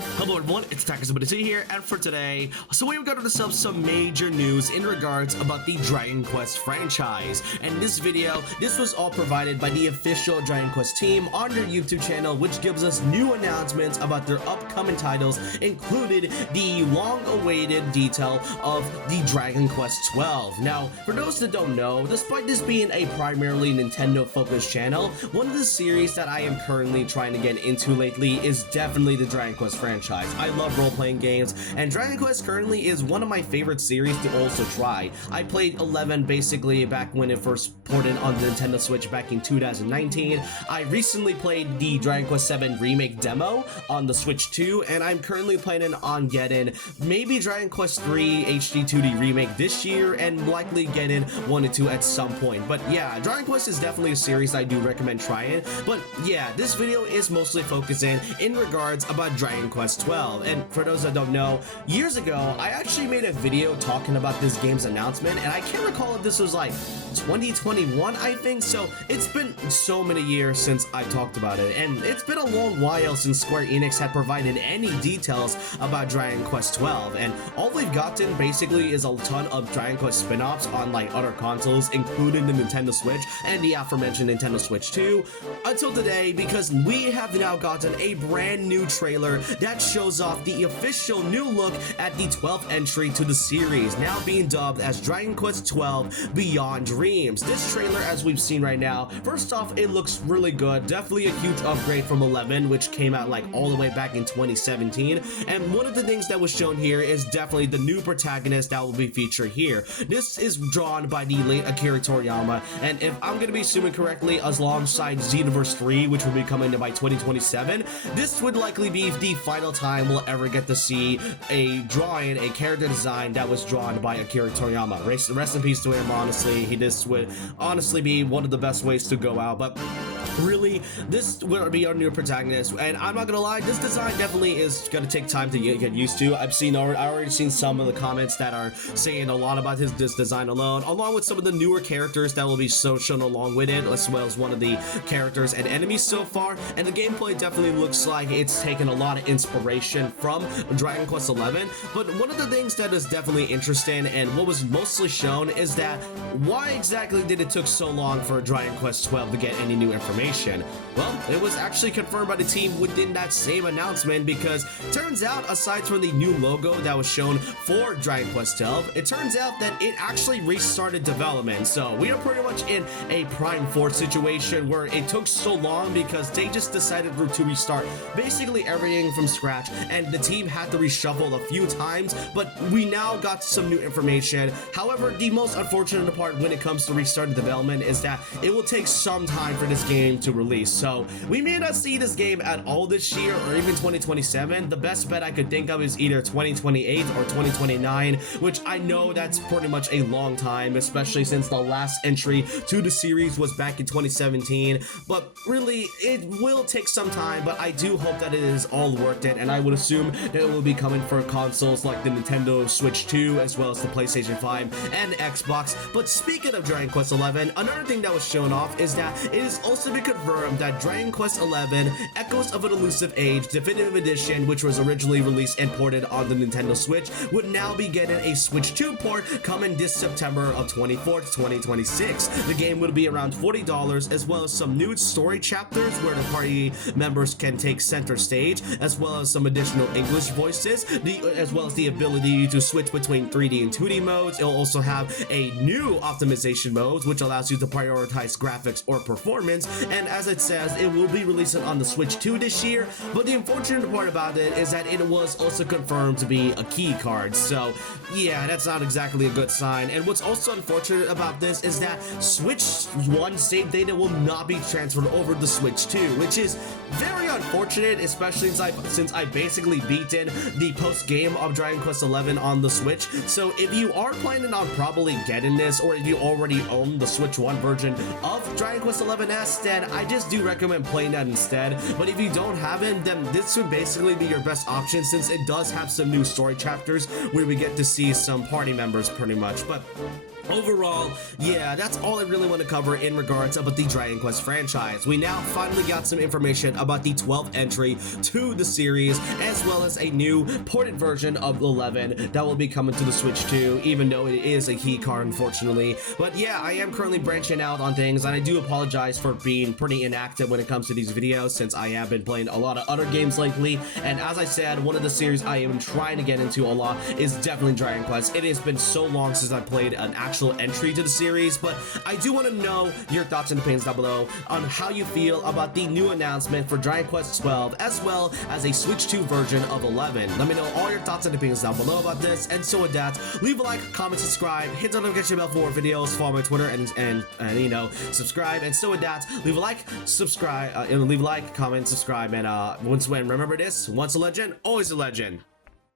Hello everyone, it's Takazabudity here, and for today, we've got to discuss some major news in regards about the Dragon Quest franchise. And this video, this was all provided by the official Dragon Quest team on their YouTube channel, which gives us new announcements about their upcoming titles, included the long-awaited detail of the Dragon Quest XII. Now, for those that don't know, despite this being a primarily Nintendo-focused channel, one of the series that I am currently trying to get into lately is definitely the Dragon Quest franchise. I love role-playing games, and Dragon Quest currently is one of my favorite series to also try. I played 11 basically back when it first ported on the Nintendo Switch back in 2019. I recently played the Dragon Quest VII Remake demo on the Switch 2, and I'm currently planning on getting maybe Dragon Quest III HD 2D Remake this year, and likely getting 1 and 2 at some point. But yeah, Dragon Quest is definitely a series I do recommend trying. But yeah, this video is mostly focusing in regards about Dragon Quest XII. And for those that don't know, years ago, I actually made a video talking about this game's announcement, and I can't recall if this was like 2021, I think. So it's been so many years since I talked about it, and it's been a long while since Square Enix had provided any details about Dragon Quest XII, and all we've gotten basically is a ton of Dragon Quest spin-offs on like other consoles, including the Nintendo Switch and the aforementioned Nintendo Switch 2, until today, because we have now gotten a brand new trailer that shows off the official new look at the 12th entry to the series, now being dubbed as Dragon Quest XII Beyond Dreams. This trailer, as we've seen right now, first off, it looks really good, definitely a huge upgrade from 11, which came out like all the way back in 2017, and one of the things that was shown here is definitely the new protagonist that will be featured here. This is drawn by the late Akira Toriyama, and if I'm gonna be assuming correctly, alongside Xenoverse 3, which will be coming by 2027, this would likely be the final time we'll ever get to see a character design that was drawn by Akira Toriyama. Rest in peace to him, honestly. This would honestly be one of the best ways to go out, but really, this will be our new protagonist, and I'm not gonna lie, this design definitely is gonna take time to get used to. I already seen some of the comments that are saying a lot about this design along with some of the newer characters that will be shown along with it, as well as one of the characters and enemies so far, and the gameplay definitely looks like it's taken a lot of inspiration from Dragon Quest XI. But one of the things that is definitely interesting, and what was mostly shown, is that why exactly did it took so long for Dragon Quest XII to get any new information? Well, it was actually confirmed by the team within that same announcement, because it turns out, aside from the new logo that was shown for Dragon Quest XII, it turns out that it actually restarted development. So we are pretty much in a Prime 4 situation where it took so long because they just decided to restart basically everything from scratch, and the team had to reshuffle a few times, but we now got some new information. However, the most unfortunate part when it comes to restarting development is that it will take some time for this game to release. So we may not see this game at all this year or even 2027. The best bet I could think of is either 2028 or 2029, which I know that's pretty much a long time, especially since the last entry to the series was back in 2017. But really, it will take some time, but I do hope that it is all worth it, and I would assume that it will be coming for consoles like the Nintendo Switch 2 as well as the PlayStation 5 and Xbox. But speaking of Dragon Quest XI, another thing that was shown off is that it is also been confirmed that Dragon Quest XI Echoes of an Elusive Age Definitive Edition, which was originally released and ported on the Nintendo Switch, would now be getting a Switch 2 port coming this September of 24th, 2026. The game will be around $40, as well as some new story chapters where the party members can take center stage, as well as some additional English voices, as well as the ability to switch between 3D and 2D modes. It'll also have a new optimization mode, which allows you to prioritize graphics or performance, and as it says, it will be releasing on the Switch 2 this year. But the unfortunate part about it is that it was also confirmed to be a key card, so yeah, that's not exactly a good sign. And what's also unfortunate about this is that Switch 1 save data will not be transferred over to Switch 2, which is very unfortunate, especially since I basically beaten the post-game of Dragon Quest XI on the Switch. So if you are planning on probably getting this, or if you already own the Switch 1 version of Dragon Quest XI's, then I just do recommend playing that instead. But if you don't have it, then this would basically be your best option, since it does have some new story chapters where we get to see some party members pretty much. But overall, yeah, that's all I really want to cover in regards about the Dragon Quest franchise. We now finally got some information about the 12th entry to the series, as well as a new ported version of 11 that will be coming to the Switch too, even though it is a key card, unfortunately. But yeah, I am currently branching out on things, and I do apologize for being pretty inactive when it comes to these videos, since I have been playing a lot of other games lately. And as I said, one of the series I am trying to get into a lot is definitely Dragon Quest. It has been so long since I played an actual entry to the series, but I do want to know your thoughts and opinions down below on how you feel about the new announcement for Dragon Quest XII, as well as a Switch 2 version of 11. Let me know all your thoughts and opinions down below about this, and so with that, leave a like, comment, subscribe, hit the notification bell for more videos, follow my Twitter, and you know, subscribe. And so with that, leave a like, subscribe, leave a like, comment, subscribe, and once again, remember this: once a legend, always a legend.